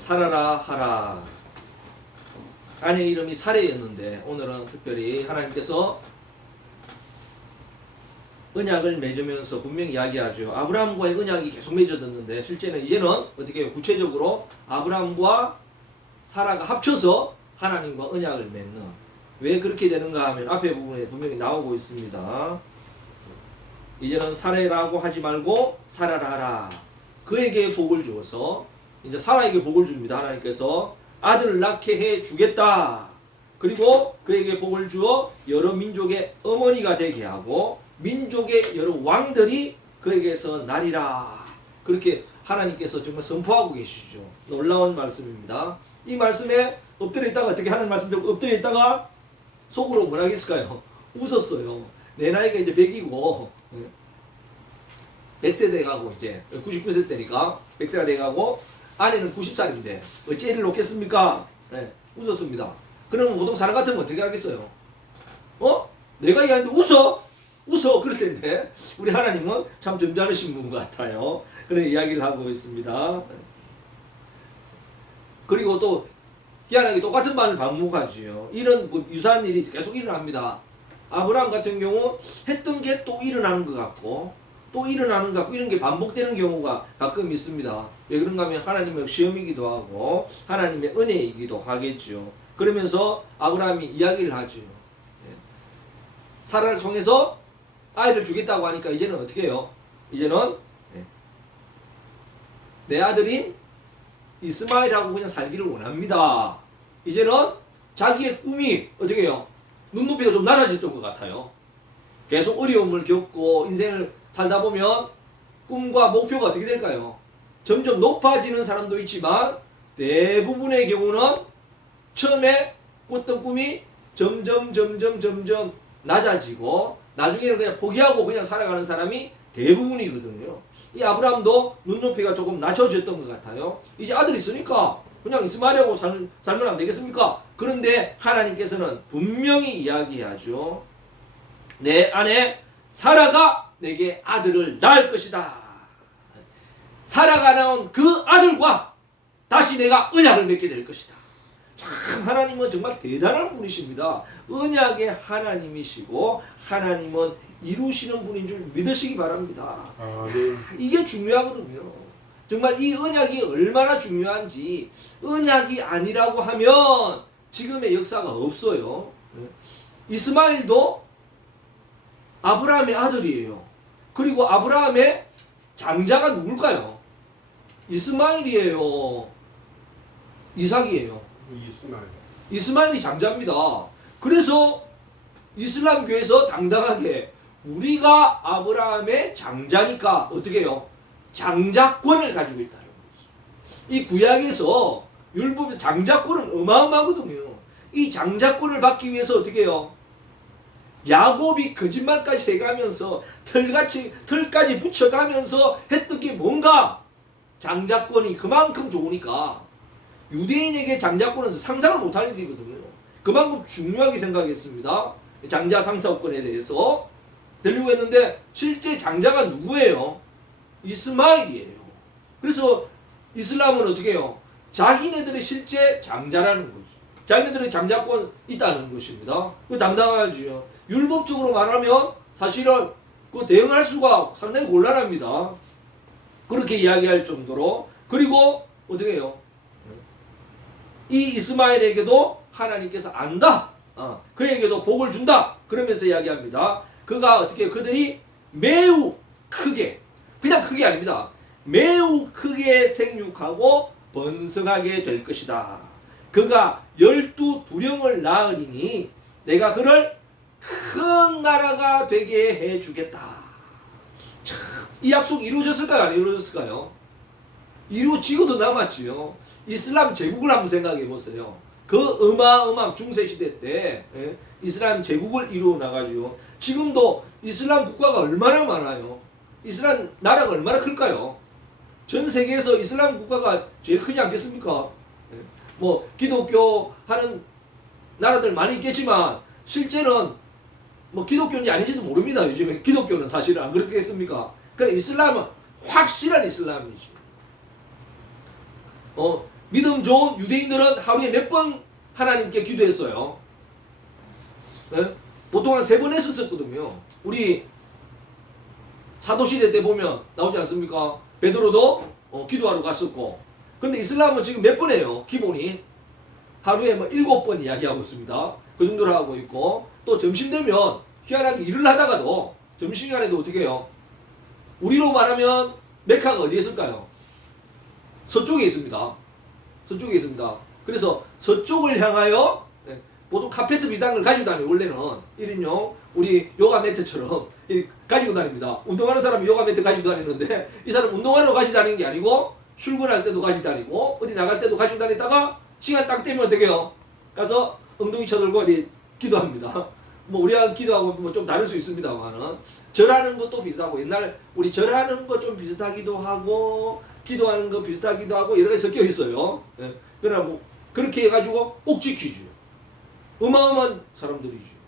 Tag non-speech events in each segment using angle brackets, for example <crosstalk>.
어, 살아라 하라. 아내 이름이 사례였는데 오늘은 특별히 하나님께서 언약을 맺으면서 분명히 이야기하죠. 아브라함과의 언약이 계속 맺어졌는데 실제는 이제는 어떻게? 구체적으로 아브라함과 사라가 합쳐서 하나님과 언약을 맺는 왜 그렇게 되는가 하면 앞에 부분에 분명히 나오고 있습니다. 이제는 사례라고 하지 말고 사라라 하라. 그에게 복을 주어서 이제 사라에게 복을 줍니다. 하나님께서 아들을 낳게 해 주겠다. 그리고 그에게 복을 주어 여러 민족의 어머니가 되게 하고 민족의 여러 왕들이 그에게서 나리라. 그렇게 하나님께서 정말 선포하고 계시죠. 놀라운 말씀입니다. 이 말씀에 엎드려 있다가 어떻게 하는 말씀 듣고 엎드려 있다가 속으로 뭐라 했을까요? 웃었어요. 내 나이가 이제 100이고 100세 돼가고 이제 99세 때니까 100세가 돼가고 아내는 90살인데 어찌 애를 놓겠습니까? 네, 웃었습니다. 그러면 보통 사람 같으면 어떻게 하겠어요? 어? 내가 얘기하는데 웃어? 웃어 그럴 텐데 우리 하나님은 참 점잖으신 분 같아요. 그런 이야기를 하고 있습니다. 그리고 또 희한하게 똑같은 말을 반복하지요. 이런 뭐 유사한 일이 계속 일어납니다. 아브라함 같은 경우 했던 게 또 일어나는 것 같고 또 일어나는 것 이런 게 반복되는 경우가 가끔 있습니다. 왜 그런가 하면 하나님의 시험이기도 하고 하나님의 은혜이기도 하겠죠. 그러면서 아브라함이 이야기를 하죠. 예. 사라를 통해서 아이를 주겠다고 하니까 이제는 어떻게 해요? 이제는 예. 내 아들인 이스마엘하고 그냥 살기를 원합니다. 이제는 자기의 꿈이 어떻게 해요? 눈높이가 좀 낮아졌던 것 같아요. 계속 어려움을 겪고 인생을 살다 보면 꿈과 목표가 어떻게 될까요? 점점 높아지는 사람도 있지만 대부분의 경우는 처음에 꿨던 꿈이 점점 점점 점점 낮아지고 나중에는 그냥 포기하고 그냥 살아가는 사람이 대부분이거든요. 이 아브라함도 눈높이가 조금 낮춰졌던 것 같아요. 이제 아들이 있으니까 그냥 이스마엘하고 살, 살면 안 되겠습니까? 그런데 하나님께서는 분명히 이야기하죠. 내 안에 사라가 내게 아들을 낳을 것이다. 사라가 낳은 그 아들과 다시 내가 언약을 맺게 될 것이다. 참 하나님은 정말 대단한 분이십니다. 언약의 하나님이시고 하나님은 이루시는 분인 줄 믿으시기 바랍니다. 아, 네. 이게 중요하거든요. 정말 이 언약이 얼마나 중요한지 언약이 아니라고 하면 지금의 역사가 없어요. 네. 이스마일도 아브라함의 아들이에요. 그리고 아브라함의 장자가 누굴까요? 이스마일이에요. 이삭이에요. 이스마엘. 이스마일이 장자입니다. 그래서 이슬람교에서 당당하게 우리가 아브라함의 장자니까 어떻게 해요? 장자권을 가지고 있다는 거죠. 이 구약에서 율법의 장자권은 어마어마하거든요. 이 장자권을 받기 위해서 어떻게 해요? 야곱이 거짓말까지 해가면서 털같이 털까지 붙여가면서 했던 게 뭔가 장자권이 그만큼 좋으니까 유대인에게 장자권은 상상을 못할 일이거든요. 그만큼 중요하게 생각했습니다. 장자 상사권에 대해서 되려고 했는데 실제 장자가 누구예요? 이스마일이에요. 그래서 이슬람은 어떻게 해요? 자기네들의 실제 장자라는 거죠. 자기네들의 장자권 있다는 것입니다. 그 당당하지요. 율법적으로 말하면 사실은 그 대응할 수가 상당히 곤란합니다. 그렇게 이야기할 정도로 그리고 어떻게 해요? 이 이스마엘에게도 하나님께서 안다. 어, 그에게도 복을 준다. 그러면서 이야기합니다. 그가 어떻게 그들이 매우 크게 그냥 크게 아닙니다. 매우 크게 생육하고 번성하게 될 것이다. 그가 열두 두령을 낳으리니 내가 그를 큰 나라가 되게 해 주겠다. 이 약속 이루어졌을까요? 안 이루어졌을까요? 이루어지고도 남았지요. 이슬람 제국을 한번 생각해 보세요. 그 어마어마한 중세 시대 때 예? 이슬람 제국을 이루어 나가지고 지금도 이슬람 국가가 얼마나 많아요. 이슬람 나라가 얼마나 클까요? 전 세계에서 이슬람 국가가 제일 크지 않겠습니까? 예? 뭐 기독교 하는 나라들 많이 있겠지만 실제는 뭐 기독교인지 아닌지도 모릅니다. 요즘에 기독교는 사실은 안 그렇겠습니까? 그러니까 이슬람은 확실한 이슬람이죠. 어 믿음 좋은 유대인들은 하루에 몇 번 하나님께 기도했어요? 네? 보통 한 세 번 했었거든요. 우리 사도시대 때 보면 나오지 않습니까? 베드로도 어, 기도하러 갔었고. 근데 이슬람은 지금 몇 번 해요? 기본이. 하루에 뭐 일곱 번 이야기하고 있습니다. 그 정도로 하고 있고. 또 점심 되면 희한하게 일을 하다가도 점심시간에도 어떻게 해요? 우리로 말하면 메카가 어디에 있을까요? 서쪽에 있습니다. 서쪽에 있습니다. 그래서 서쪽을 향하여 예, 보통 카페트 비슷한 걸 가지고 다녀요. 원래는 1인용 우리 요가 매트처럼 이- 가지고 다닙니다. 운동하는 사람이 요가 매트 가지고 다니는데 이 사람 운동하러 가지고 다니는 게 아니고 출근할 때도 가지고 다니고 어디 나갈 때도 가지고 다니다가 시간 딱 되면 어떻게 해요? 가서 엉덩이 쳐들고 어디 기도합니다. 뭐 우리가 기도하고 뭐 좀 다를 수 있습니다만은 절하는 것도 비슷하고 옛날 우리 절하는 거좀 비슷하기도 하고 기도하는 거 비슷하기도 하고 여러 가지 섞여 있어요. 예. 그러나 뭐 그렇게 해가지고 꼭 지키죠. 어마어마한 사람들이죠.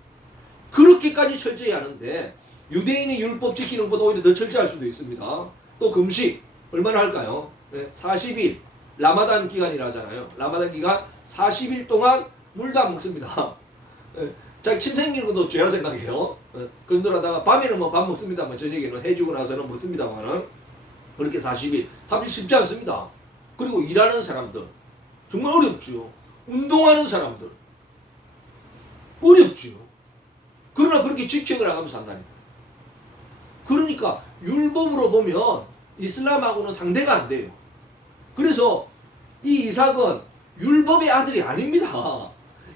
그렇게까지 철저히 하는데 유대인이 율법 지키는 것보다 오히려 더 철저할 수도 있습니다. 또 금식 얼마나 할까요? 네, 40일 라마단 기간이라 하잖아요. 라마단 기간 40일 동안 물도 안 먹습니다. <laughs> 예, 자, 침 생기는 것도 죄라 생각해요. 예, 그러다가 밤에는 뭐 밥 먹습니다만 저녁에는 해주고 나서는 먹습니다만은 그렇게 40일 참 쉽지 않습니다. 그리고 일하는 사람들 정말 어렵죠. 운동하는 사람들 어렵죠. 그러나 그렇게 지켜 나가면서 산다니까. 그러니까 율법으로 보면 이슬람하고는 상대가 안 돼요. 그래서 이 이삭은 율법의 아들이 아닙니다.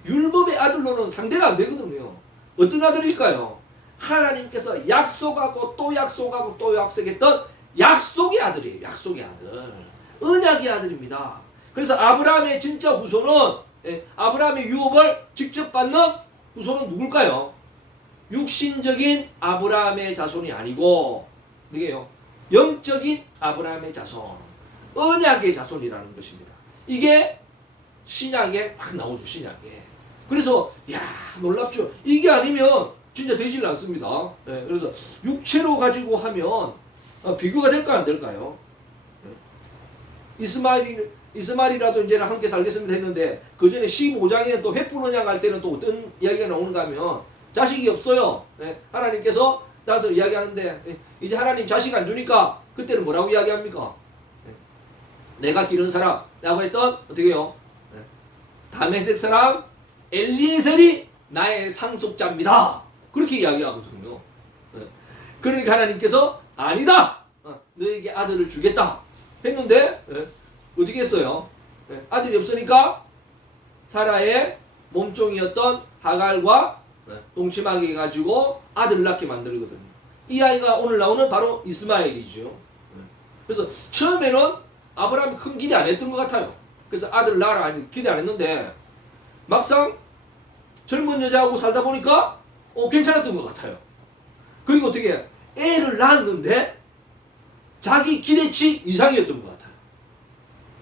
율법의 아들로는 상대가 안 되거든요. 어떤 아들일까요? 하나님께서 약속하고 또 약속하고 또 약속했던 약속의 아들이에요. 약속의 아들. 언약의 아들입니다. 그래서 아브라함의 진짜 후손은 예, 아브라함의 유업을 직접 받는 후손은 누굴까요? 육신적인 아브라함의 자손이 아니고 누구예요? 영적인 아브라함의 자손, 언약의 자손이라는 것입니다. 이게 신약에 딱 나오죠, 신약에. 그래서 야 놀랍죠. 이게 아니면 진짜 되질 않습니다. 예, 그래서 육체로 가지고 하면 어, 비교가 될까 안 될까요? 예. 이스마엘 이스마엘이라도 이제는 함께 살겠습니다 했는데 그 전에 15장에 또 언약 할 때는 또 어떤 이야기가 나오는가 하면 자식이 없어요. 예, 하나님께서 나서 이야기하는데 예, 이제 하나님 자식 안 주니까 그때는 뭐라고 이야기합니까? 예, 내가 기른 사람 라고 했던 어떻게 해요? 예, 다메섹 사람 엘리에셀이 나의 상속자입니다. 그렇게 이야기하거든요. 예, 그러니까 하나님께서 아니다. 어, 너에게 아들을 주겠다 했는데 예, 어떻게 했어요? 예, 아들이 없으니까 사라의 몸종이었던 하갈과 네, 동치마게 가지고 아들을 낳게 만들거든요. 이 아이가 오늘 나오는 바로 이스마엘이죠. 네. 그래서 처음에는 아브라함이 큰 기대 안 했던 것 같아요. 그래서 아들 낳아라 기대 안 했는데 막상 젊은 여자하고 살다 보니까 어, 괜찮았던 것 같아요. 그리고 어떻게 애를 낳았는데 자기 기대치 이상이었던 것 같아요.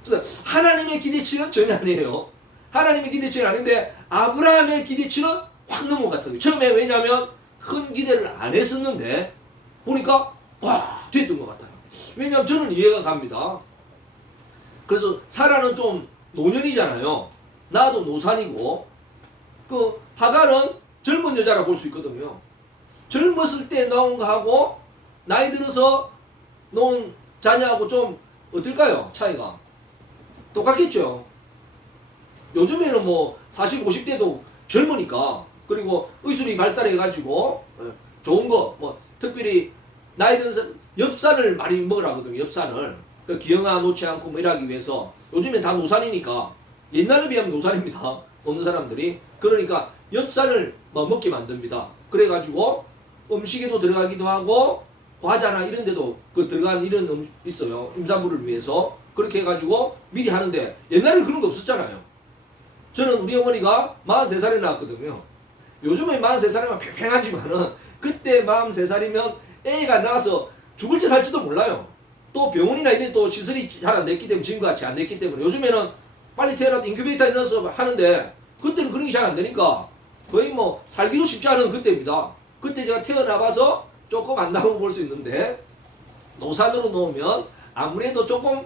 그래서 하나님의 기대치는 전혀 아니에요. 하나님의 기대치는 아닌데 아브라함의 기대치는 확 같아요. 처음에 왜냐하면 큰 기대를 안 했었는데 보니까 와 됐던 것 같아요. 왜냐하면 저는 이해가 갑니다. 그래서 사라는 좀 노년이잖아요. 나도 노산이고 그 하갈은 젊은 여자라 볼 수 있거든요. 젊었을 때 나온 거하고 나이 들어서 놓은 자녀하고 좀 어떨까요? 차이가 똑같겠죠. 요즘에는 뭐 40, 50대도 젊으니까 그리고 의술이 발달해 가지고 예, 좋은 거 뭐 특별히 나이 든 사- 엽산을 많이 먹으라 거든요. 엽산을 그 기형아 놓지 않고 뭐 일하기 위해서 요즘엔 다 노산이니까 옛날에 비하면 노산입니다. 먹는 사람들이 그러니까 엽산을 뭐 먹게 만듭니다. 그래가지고 음식에도 들어가기도 하고 과자나 이런 데도 그 들어간 이런 음 있어요. 임산부를 위해서 그렇게 해가지고 미리 하는데 옛날에 그런 거 없었잖아요. 저는 우리 어머니가 43살에 낳았거든요. 요즘에 43살이면 팽팽하지만은 그때 43살이면 애가 나서 죽을지 살지도 몰라요. 또 병원이나 이런 또 시설이 잘 안 됐기 때문에 지금같이 안 됐기 때문에 요즘에는 빨리 태어나도 인큐베이터에 넣어서 하는데 그때는 그런 게 잘 안 되니까 거의 뭐 살기도 쉽지 않은 그때입니다. 그때 제가 태어나 봐서 조금 안다고 볼 수 있는데 노산으로 놓으면 아무래도 조금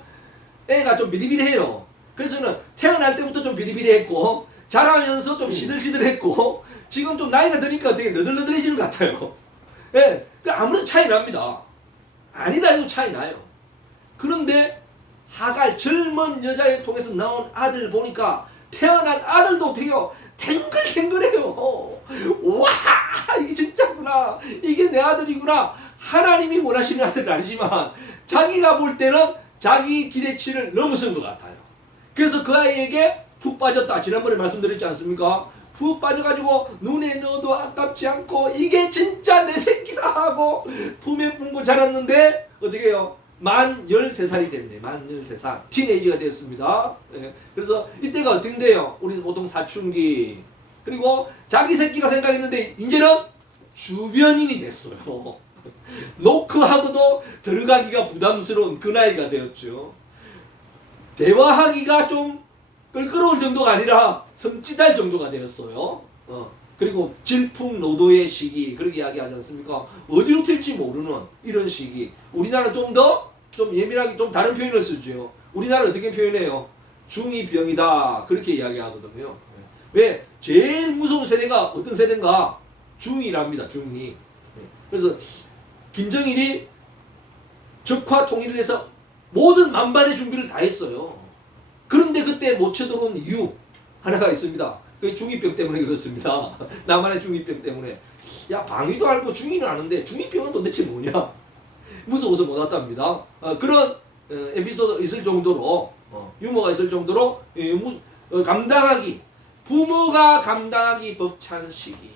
애가 좀 비리비리해요. 그래서는 태어날 때부터 좀 비리비리했고 자라면서 좀 시들시들했고 지금 좀 나이가 드니까 되게 너덜너덜해지는 것 같아요. 예, 그 아무래도 차이 납니다. 아니다 이거 차이 나요. 그런데 하갈 젊은 여자를 통해서 나온 아들 보니까 태어난 아들도 되게 탱글탱글해요. 와 이게 진짜구나. 이게 내 아들이구나. 하나님이 원하시는 아들은 아니지만 자기가 볼 때는 자기 기대치를 넘어선 것 같아요. 그래서 그 아이에게 푹 빠졌다. 지난번에 말씀드렸지 않습니까? 푹 빠져가지고 눈에 넣어도 아깝지 않고 이게 진짜 내 새끼다 하고 품에 품고 자랐는데 어떻게 해요? 만 13살이 됐네. 만 13살. 티네이지가 됐습니다. 예. 그래서 이때가 어떻게 돼요? 우리 보통 사춘기. 그리고 자기 새끼라 생각했는데 이제는 주변인이 됐어요. <laughs> 노크하고도 들어가기가 부담스러운 그 나이가 되었죠. 대화하기가 좀 끌끄러울 정도가 아니라 섬찟할 정도가 되었어요. 어. 그리고 질풍노도의 시기 그렇게 이야기하지 않습니까? 어디로 튈지 모르는 이런 시기. 우리나라는 좀더좀 예민하게 좀 다른 표현을 쓰죠. 우리나라는 어떻게 표현해요? 중2병이다 그렇게 이야기하거든요. 왜? 제일 무서운 세대가 어떤 세대인가? 중2랍니다. 중2. 네. 그래서 김정일이 적화 통일을 해서 모든 만반의 준비를 다 했어요. 그런데 그때 못 쳐들어온 이유 하나가 있습니다. 그게 중2병 때문에 그렇습니다. <laughs> 나만의 중2병 때문에. 야, 방위도 알고 중2는 아는데 중2병은 도대체 뭐냐? <laughs> 무서워서 못 왔답니다. 어, 그런 어, 에피소드 있을 정도로 어, 유머가 있을 정도로 예, 무, 어, 감당하기 부모가 감당하기 벅찬 시기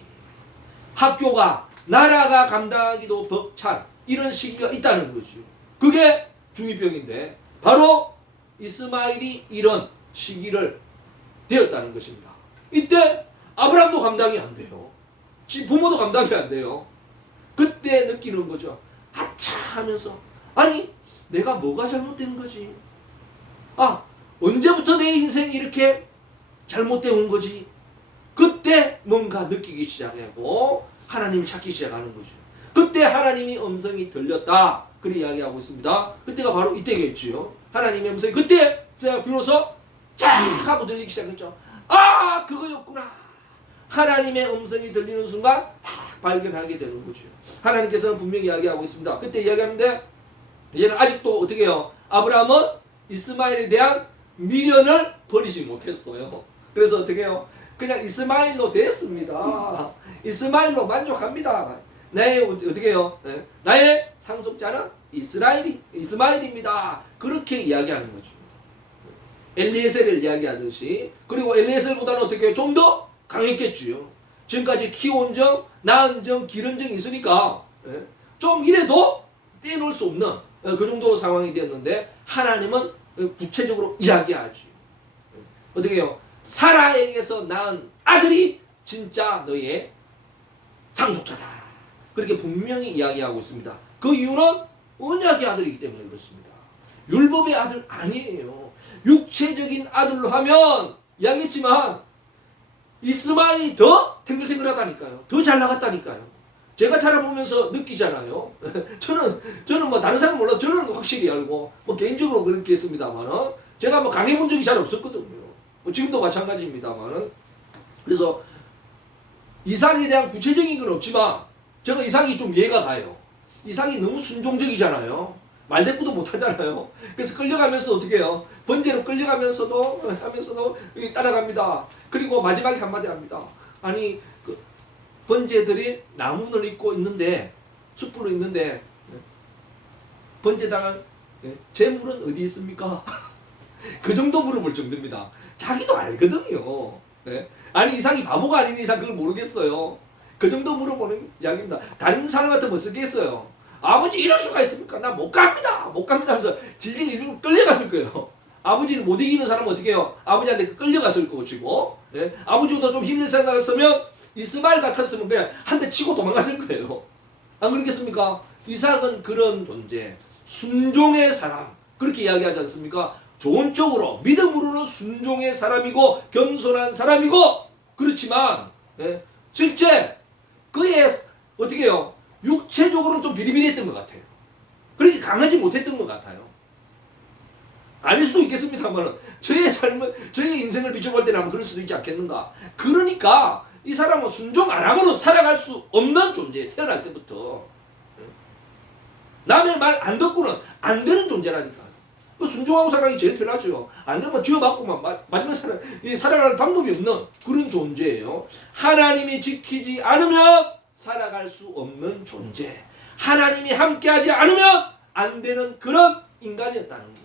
학교가 나라가 감당하기도 벅찬 이런 시기가 있다는 거죠. 그게 중2병인데 바로 이스마일이 이런 시기를 되었다는 것입니다. 이때 아브람도 감당이 안 돼요. 지 부모도 감당이 안 돼요. 그때 느끼는 거죠. 아차 하면서 아니 내가 뭐가 잘못된 거지? 아 언제부터 내 인생이 이렇게 잘못되어 온 거지? 그때 뭔가 느끼기 시작하고 하나님 찾기 시작하는 거죠. 그때 하나님이 음성이 들렸다. 그리 이야기하고 있습니다. 그때가 바로 이때겠지요. 하나님의 음성이 그때 제가 비로소 쫙 하고 들리기 시작했죠. 아 그거였구나. 하나님의 음성이 들리는 순간 딱 발견하게 되는 거죠. 하나님께서는 분명히 이야기하고 있습니다. 그때 이야기하는데 이제는 아직도 어떻게 해요? 아브라함은 이스마엘에 대한 미련을 버리지 못했어요. 그래서 어떻게 해요? 그냥 이스마일로 됐습니다. 이스마일로 만족합니다. 나의 어떻게 해요? 네. 나의 상속자는 이스라엘이 이스마일입니다. 그렇게 이야기하는 거죠. 엘리에셀을 이야기하듯이 그리고 엘리에셀보다는 어떻게? 좀 더 강했겠지요. 지금까지 키운 정, 낳은 정, 기른 정이 있으니까 예? 좀 이래도 떼놓을 수 없는 어, 그 정도 상황이 되었는데 하나님은 구체적으로 이야기하죠. 예. 어떻게 해요? 사라에게서 낳은 아들이 진짜 너의 상속자다. 그렇게 분명히 이야기하고 있습니다. 그 이유는 언약의 아들이기 때문에 그렇습니다. 율법의 아들 아니에요. 육체적인 아들로 하면 이야기했지만 이스마엘이 더 탱글탱글하다니까요. 더 잘 나갔다니까요. 제가 자라보면서 느끼잖아요. <laughs> 저는 저는 뭐 다른 사람 몰라 저는 확실히 알고 뭐 개인적으로 그렇게 했습니다만은 제가 뭐 강해본 적이 잘 없었거든요. 뭐 지금도 마찬가지입니다만은 그래서 이상에 대한 구체적인 건 없지만 제가 이상이 좀 이해가 가요. 이상이 너무 순종적이잖아요. 말대꾸도 못 하잖아요. 그래서 끌려가면서 어떻게 해요? 번제로 끌려가면서도 하면서도 따라갑니다. 그리고 마지막에 한마디 합니다. 아니 그 번제들이 나무를 입고 있는데 숲으로 있는데 번제당한 재물은 어디 있습니까? <laughs> 그 정도 물어볼 정도입니다. 자기도 알거든요. 네? 아니 이상이 바보가 아닌 이상 그걸 모르겠어요. 그 정도 물어보는 이야기입니다. 다른 사람 같으면 어떻겠어요? 아버지 이럴 수가 있습니까? 나 못 갑니다. 못 갑니다 하면서 질질 이리로 끌려갔을 거예요. 아버지를 못 이기는 사람은 어떻게 해요? 아버지한테 끌려갔을 것이고 예? 아버지보다 좀 힘든 생각했으면 이스마엘 같았으면 그냥 한 대 치고 도망갔을 거예요. 안 그렇겠습니까? 이삭은 그런 존재, 순종의 사람 그렇게 이야기하지 않습니까? 좋은 쪽으로 믿음으로는 순종의 사람이고 겸손한 사람이고 그렇지만 예? 실제 그의 어떻게 해요? 육체적으로는 좀 비리비리했던 것 같아요. 그렇게 강하지 못했던 것 같아요. 아닐 수도 있겠습니다만 저의 삶을 저의 인생을 비춰볼 때는 아마 그럴 수도 있지 않겠는가. 그러니까 이 사람은 순종 안 하고는 살아갈 수 없는 존재에 태어날 때부터 남의 말 안 듣고는 안 되는 존재라니까. 그 순종하고 살아가기 제일 편하죠. 안 되면 쥐어맞고만 마- 맞으면 살아, 이 살아가는 방법이 없는 그런 존재예요. 하나님이 지키지 않으면 살아갈 수 없는 존재. 하나님이 함께하지 않으면 안 되는 그런 인간이었다는 거죠.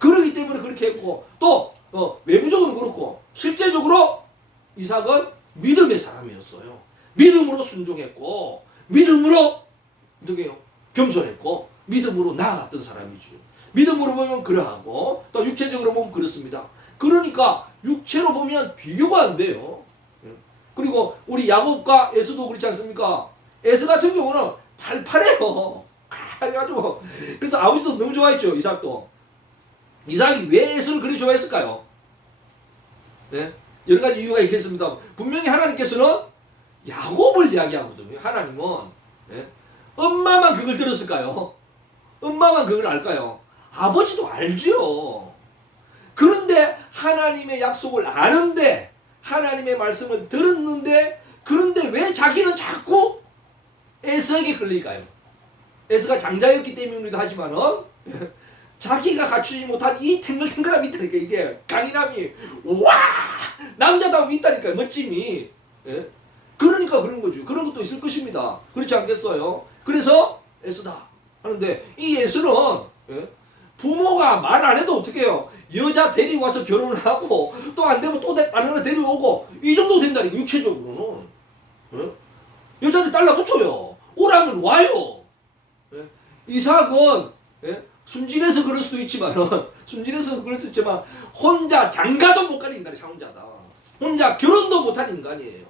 그러기 때문에 그렇게 했고 또 어, 외부적으로 그렇고 실제적으로 이삭은 믿음의 사람이었어요. 믿음으로 순종했고 믿음으로 해요? 겸손했고 믿음으로 나아갔던 사람이죠. 믿음으로 보면 그러하고 또 육체적으로 보면 그렇습니다. 그러니까 육체로 보면 비교가 안 돼요. 예. 그리고 우리 야곱과 에서도 그렇지 않습니까? 에서 같은 경우는 팔팔해요. <laughs> 그래가지고 그래서 아버지도 너무 좋아했죠 이삭도. 이삭이 왜 에서를 그리 좋아했을까요? 예? 여러 가지 이유가 있겠습니다. 분명히 하나님께서는 야곱을 이야기하거든요. 하나님은 예? 엄마만 그걸 들었을까요? 엄마만 그걸 알까요? 아버지도 알죠. 그런데 하나님의 약속을 아는데 하나님의 말씀을 들었는데 그런데 왜 자기는 자꾸 에서에게 끌릴까요? 에서가 장자였기 때문이기도 하지만은 <laughs> 자기가 갖추지 못한 이 탱글탱글함이 있다니까 이게. 강인함이. 와! 남자다움이 있다니까 멋짐이. 예? 그러니까 그런 거죠. 그런 것도 있을 것입니다. 그렇지 않겠어요? 그래서 에서다 하는데 이 에서는 예? 부모가 말 안 해도 어떻게 해요 여자 데리고 와서 결혼을 하고 또 안 되면 또 다른 하나 데려오고 이 정도 된다니까 육체적으로는 예? 여자들 딸라 붙여요 오라면 와요 예? 이삭은 예? 순진해서 그럴 수도 있지만 <laughs> 순진해서 그럴 수 있지만 혼자 장가도 못 가는 인간이 혼자다. 혼자 결혼도 못한 인간이에요.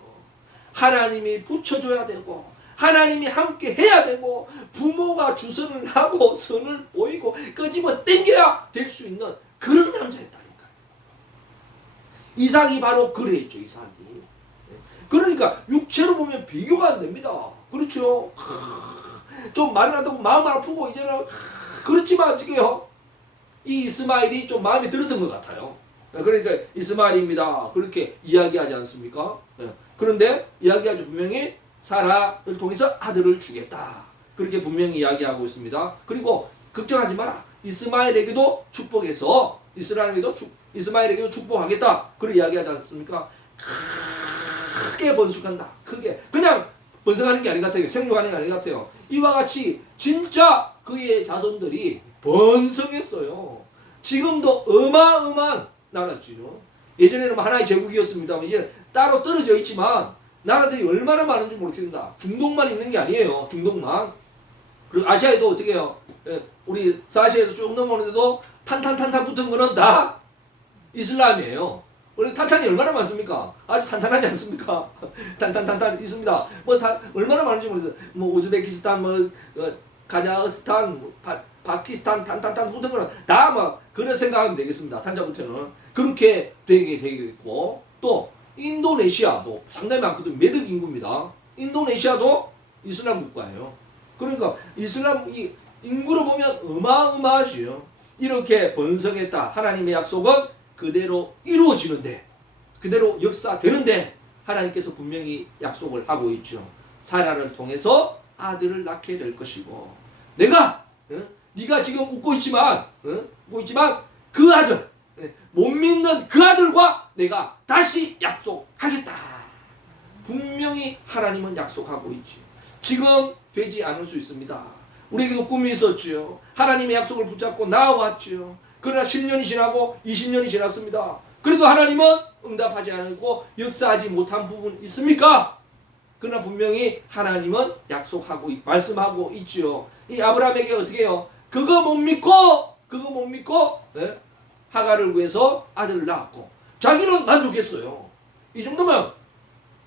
하나님이 붙여줘야 되고 하나님이 함께 해야 되고 부모가 주선을 하고 선을 보이고 끄집어 땡겨야 될 수 있는 그런 남자였다니까. 이삭이 바로 그랬죠 이삭이. 그러니까 육체로 보면 비교가 안 됩니다. 그렇죠. 좀 말을 하다고 마음 아프고 이제는 그렇지만 어떻게요? 이 이스마일이 좀 마음에 들었던 것 같아요. 그러니까 이스마일입니다. 그렇게 이야기하지 않습니까? 예. 그런데 이야기하죠. 분명히 사라를 통해서 아들을 주겠다. 그렇게 분명히 이야기하고 있습니다. 그리고 걱정하지 마라. 이스마엘에게도 축복해서 이스라엘에게도 축, 이스마엘에게도 축복하겠다. 그렇게 이야기하지 않습니까? 크게 번식한다. 크게 그냥 번성하는 게 아닌 것 같아요. 생육하는 게 아닌 것 같아요. 이와 같이 진짜 그의 자손들이 번성했어요. 지금도 어마어마한 나라지요. 예전에는 뭐 하나의 제국이었습니다만 이제 따로 떨어져 있지만 나라들이 얼마나 많은지 모르겠습니다. 중동만 있는 게 아니에요. 중동만. 그리고 아시아에도 어떻게 해요? 예, 우리 사시아에서 쭉 넘어오는데도 탄탄탄탄 붙은 거는 다 이슬람이에요. 우리 탄탄이 얼마나 많습니까? 아주 탄탄하지 않습니까? <laughs> 탄탄탄탄 있습니다. 뭐 다 얼마나 많은지 모르겠어요. 뭐 우즈베키스탄, 뭐 어, 카자흐스탄, 뭐, 파, 파키스탄, 탄탄탄 붙은 거는 다뭐 그런 생각하면 되겠습니다. 탄자부터는 그렇게 되게 되겠고 또 인도네시아도 상당히 많거든. 매득 인구입니다. 인도네시아도 이슬람 국가예요. 그러니까 이슬람 이 인구로 보면 어마어마하지요. 이렇게 번성했다. 하나님의 약속은 그대로 이루어지는데 그대로 역사되는데 하나님께서 분명히 약속을 하고 있죠. 사라를 통해서 아들을 낳게 될 것이고 내가 어? 네가 지금 웃고 있지만 어? 웃고 있지만 그 아들 예, 못 믿는 그 아들과 내가 다시 약속하겠다. 분명히 하나님은 약속하고 있지. 지금 되지 않을 수 있습니다. 우리에게도 꿈이 있었지요. 하나님의 약속을 붙잡고 나아왔지요. 그러나 10년이 지나고 20년이 지났습니다. 그래도 하나님은 응답하지 않고 역사하지 못한 부분 있습니까? 그러나 분명히 하나님은 약속하고 있- 말씀하고 있지요. 이 아브라함에게 어떻게 해요? 그거 못 믿고 그거 못 믿고 예? 하가를 위해서 아들을 낳았고 자기는 만족했어요. 이 정도면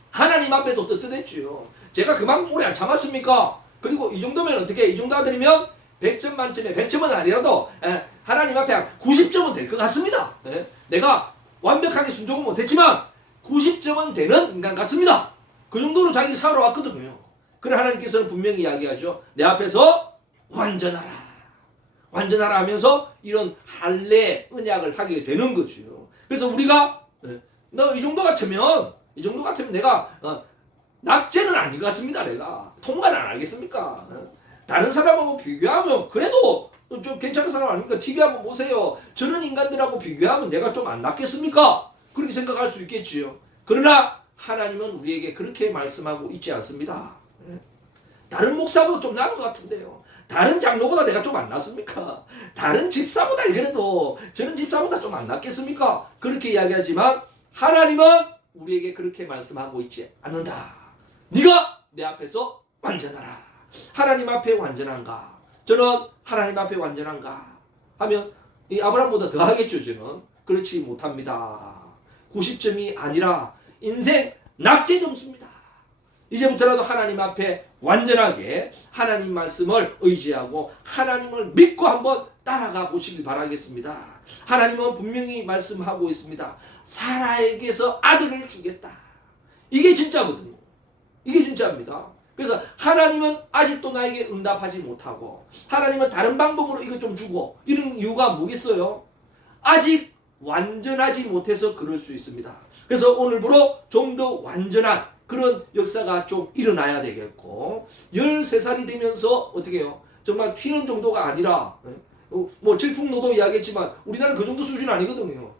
하나님 앞에도 떳떳했지요. 제가 그만큼 오래 안 참았습니까? 그리고 이 정도면 어떻게 이 정도 아들이면 100점 만점에 100점은 아니라도 에, 하나님 앞에 한 90점은 될 것 같습니다. 예? 내가 완벽하게 순종은 못했지만 90점은 되는 인간 같습니다. 그 정도로 자기 살아왔거든요. 그래 하나님께서는 분명히 이야기하죠. 내 앞에서 완전하라. 완전하라 하면서 이런 할례 언약을 하게 되는 거죠. 그래서 우리가 너 이 정도 같으면 이 정도 같으면 내가 어, 낙제는 아닌 것 같습니다. 내가 통과는 안 하겠습니까? 어? 다른 사람하고 비교하면 그래도 좀 괜찮은 사람 아닙니까? TV 한번 보세요. 저런 인간들하고 비교하면 내가 좀 안 낫겠습니까? 그렇게 생각할 수 있겠지요. 그러나 하나님은 우리에게 그렇게 말씀하고 있지 않습니다. 예. 다른 목사보다 좀 나은 것 같은데요. 다른 장로보다 내가 좀 안 낫습니까? 다른 집사보다 그래도 저런 집사보다 좀 안 낫겠습니까? 그렇게 이야기하지만 하나님은 우리에게 그렇게 말씀하고 있지 않는다. 네가 내 앞에서 완전하라. 하나님 앞에 완전한가? 저는 하나님 앞에 완전한가? 하면 이 아브라함보다 더 하겠죠, 저는. 그렇지 못합니다. 90점이 아니라 인생 낙제 점수입니다. 이제부터라도 하나님 앞에 완전하게 하나님 말씀을 의지하고 하나님을 믿고 한번 따라가 보시길 바라겠습니다. 하나님은 분명히 말씀하고 있습니다. 사라에게서 아들을 주겠다. 이게 진짜거든요. 이게 진짜입니다. 그래서 하나님은 아직도 나에게 응답하지 못하고 하나님은 다른 방법으로 이거 좀 주고 이런 이유가 뭐겠어요? 아직 완전하지 못해서 그럴 수 있습니다. 그래서 오늘부로 좀 더 완전한 그런 역사가 좀 일어나야 되겠고 13살이 되면서 어떻게 해요? 정말 튀는 정도가 아니라 어, 뭐 질풍노도 이야기했지만 우리나라는 그 정도 수준 아니거든요.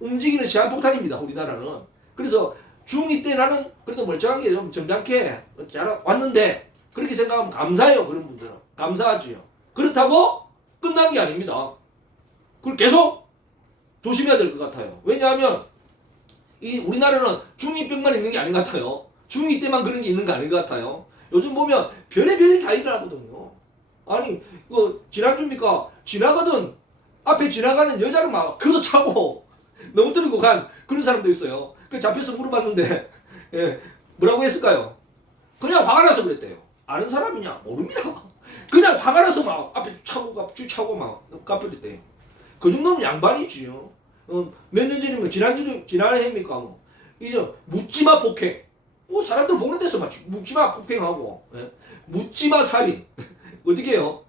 움직이는 시한폭탄입니다. 우리나라는. 그래서 중2 때 나는 그래도 멀쩡하게 좀 점잖게 잘 왔는데 그렇게 생각하면 감사해요. 그런 분들은. 감사하지요. 그렇다고 끝난 게 아닙니다. 그걸 계속 조심해야 될 것 같아요. 왜냐하면 이 우리나라는 중2병만 있는 게 아닌 것 같아요. 중2 때만 그런 게 있는 거 아닌 것 같아요. 요즘 보면 별의별이 다 일어나거든요. 아니 그 지난주입니까? 지나가던 앞에 지나가는 여자를 막 걷어차고 넘어뜨리고 <laughs> 간 그런 사람도 있어요. 그 잡혀서 물어봤는데 <laughs> 예, 뭐라고 했을까요? 그냥 화가 나서 그랬대요. 아는 사람이냐? 모릅니다. <laughs> 그냥 화가 나서 막 앞에 차고 가, 차고 막 갚으랬대요. 그 정도면 양반이지요. 어, 몇 년 전이면 지난주 지난해 해입니까? 뭐. 이제 묻지마 폭행. 뭐 사람들 보는 데서 막 묻지마 폭행하고 예? 묻지마 살인. <laughs> 어떻게 해요?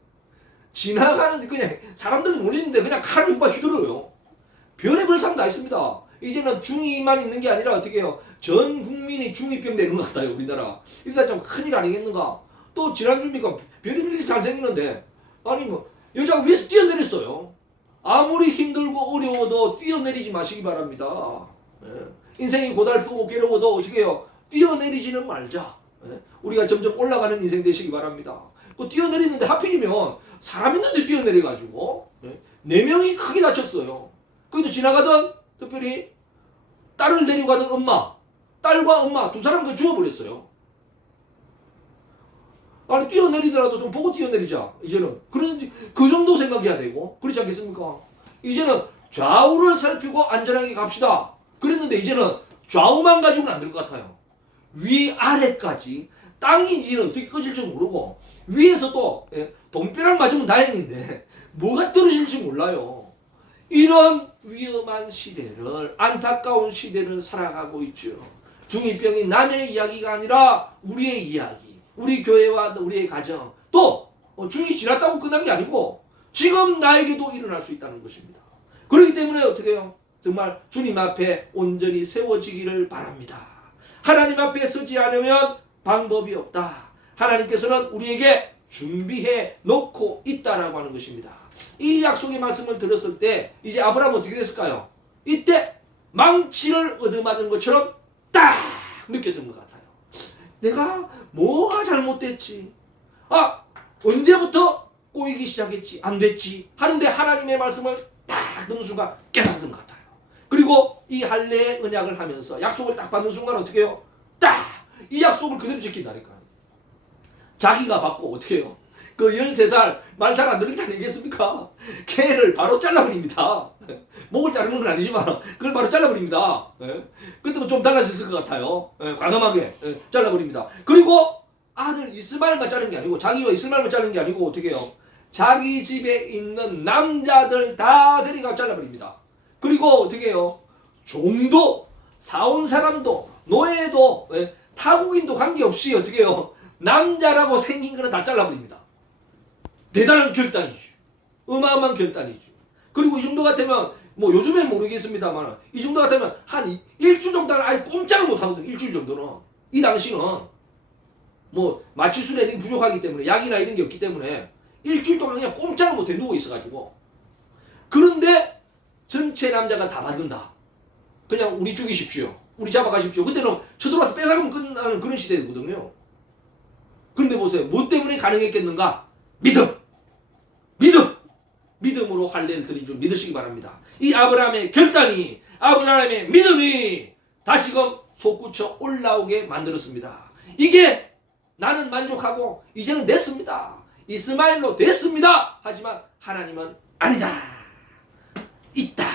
지나가는데 그냥 사람들 몰리는데 그냥 칼을 막 휘두르요. 별의별 상 다 있습니다. 이제는 중2만 있는 게 아니라 어떻게 해요? 전 국민이 중2병 되는 것 같아요, 우리나라. 일단 좀 큰일 아니겠는가? 또 지난주입니까? 별의별이 잘 생기는데, 아니 뭐, 여자가 위에서 뛰어내렸어요. 아무리 힘들고 어려워도 뛰어내리지 마시기 바랍니다. 예. 인생이 고달프고 괴로워도 어떻게 해요? 뛰어내리지는 말자. 예. 우리가 점점 올라가는 인생 되시기 바랍니다. 그 뛰어내리는데 하필이면 사람 있는데 뛰어내려가지고 예. 네 명이 크게 다쳤어요. 그래도 지나가던 특별히 딸을 데려가던 엄마, 딸과 엄마 두 사람 그 죽어버렸어요. 아니 뛰어내리더라도 좀 보고 뛰어내리자 이제는 그런지 그 정도 생각해야 되고 그렇지 않겠습니까? 이제는 좌우를 살피고 안전하게 갑시다. 그랬는데 이제는 좌우만 가지고는 안 될 것 같아요. 위 아래까지 땅인지는 어떻게 꺼질지 모르고 위에서 또 예, 돈벼락 맞으면 다행인데 뭐가 떨어질지 몰라요. 이런 위험한 시대를 안타까운 시대를 살아가고 있죠. 중이병이 남의 이야기가 아니라 우리의 이야기, 우리 교회와 우리의 가정 또 어, 중이 지났다고 끝난 게 아니고 지금 나에게도 일어날 수 있다는 것입니다. 그렇기 때문에 어떻게 해요? 정말 주님 앞에 온전히 세워지기를 바랍니다. 하나님 앞에 서지 않으면 방법이 없다. 하나님께서는 우리에게 준비해 놓고 있다라고 하는 것입니다. 이 약속의 말씀을 들었을 때 이제 아브라함 어떻게 됐을까요? 이때 망치를 얻어맞은 것처럼 딱 느껴진 것 같아요. 내가 뭐가 잘못됐지? 아 언제부터 꼬이기 시작했지? 안 됐지? 하는데 하나님의 말씀을 딱 순간 깨닫는 것 같아요. 그리고 이 할례의 언약을 하면서 약속을 딱 받는 순간 어떻게 해요? 딱 이 약속을 그대로 지킨다니까요. 자기가 받고 어떻게 해요? 그 13살 말 잘안때 아니겠습니까? 개를 바로 잘라버립니다. 목을 자르는 건 아니지만 그걸 바로 잘라버립니다. 예? 근데 좀 달라졌을 것 같아요. 예, 과감하게 예, 잘라버립니다. 그리고 아들 이스마엘만 자른 게 아니고 자기와 이스마엘만 자른 게 아니고 어떻게 해요? 자기 집에 있는 남자들 다 데리가 잘라버립니다. 그리고 어떻게 해요? 종도 사온 사람도 노예도 예, 타국인도 관계없이 어떻게 해요? 남자라고 생긴 거는 다 잘라버립니다. 대단한 결단이죠. 어마어마한 결단이죠. 그리고 이 정도 같으면 뭐 요즘엔 모르겠습니다만 이 정도 같으면 한 이- 일주 정도는 아예 꼼짝을 못 하거든. 일주일 정도는 이 당시는 뭐 마취술 이런 게 부족하기 때문에 약이나 이런 게 없기 때문에 일주일 동안 그냥 꼼짝을 못해 누워 있어가지고 그런데 전체 남자가 다 받는다. 그냥 우리 죽이십시오. 우리 잡아가십시오. 그때는 쳐들어와서 뺏어가면 끝나는 그런 시대거든요. 그런데 보세요. 뭐 때문에 가능했겠는가? 믿음. 믿음. 믿음으로 할례를 드린 줄 믿으시기 바랍니다. 이 아브라함의 결단이 아브라함의 믿음이 다시금 솟구쳐 올라오게 만들었습니다. 이게 나는 만족하고 이제는 됐습니다. 이스마일로 됐습니다. 하지만 하나님은 아니다. 있다.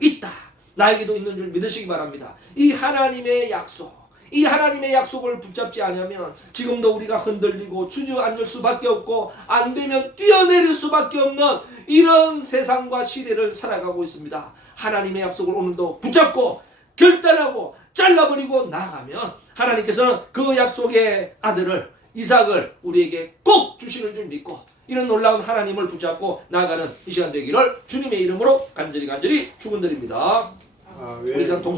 있다. 나에게도 있는 줄 믿으시기 바랍니다. 이 하나님의 약속, 이 하나님의 약속을 붙잡지 않으면 지금도 우리가 흔들리고 주저앉을 수밖에 없고 안 되면 뛰어내릴 수밖에 없는 이런 세상과 시대를 살아가고 있습니다. 하나님의 약속을 오늘도 붙잡고 결단하고 잘라버리고 나가면 하나님께서는 그 약속의 아들을 이삭을 우리에게 꼭 주시는 줄 믿고 이런 놀라운 하나님을 붙잡고 나가는 이 시간 되기를 주님의 이름으로 간절히 간절히 축원드립니다. 아, 우리 산 동.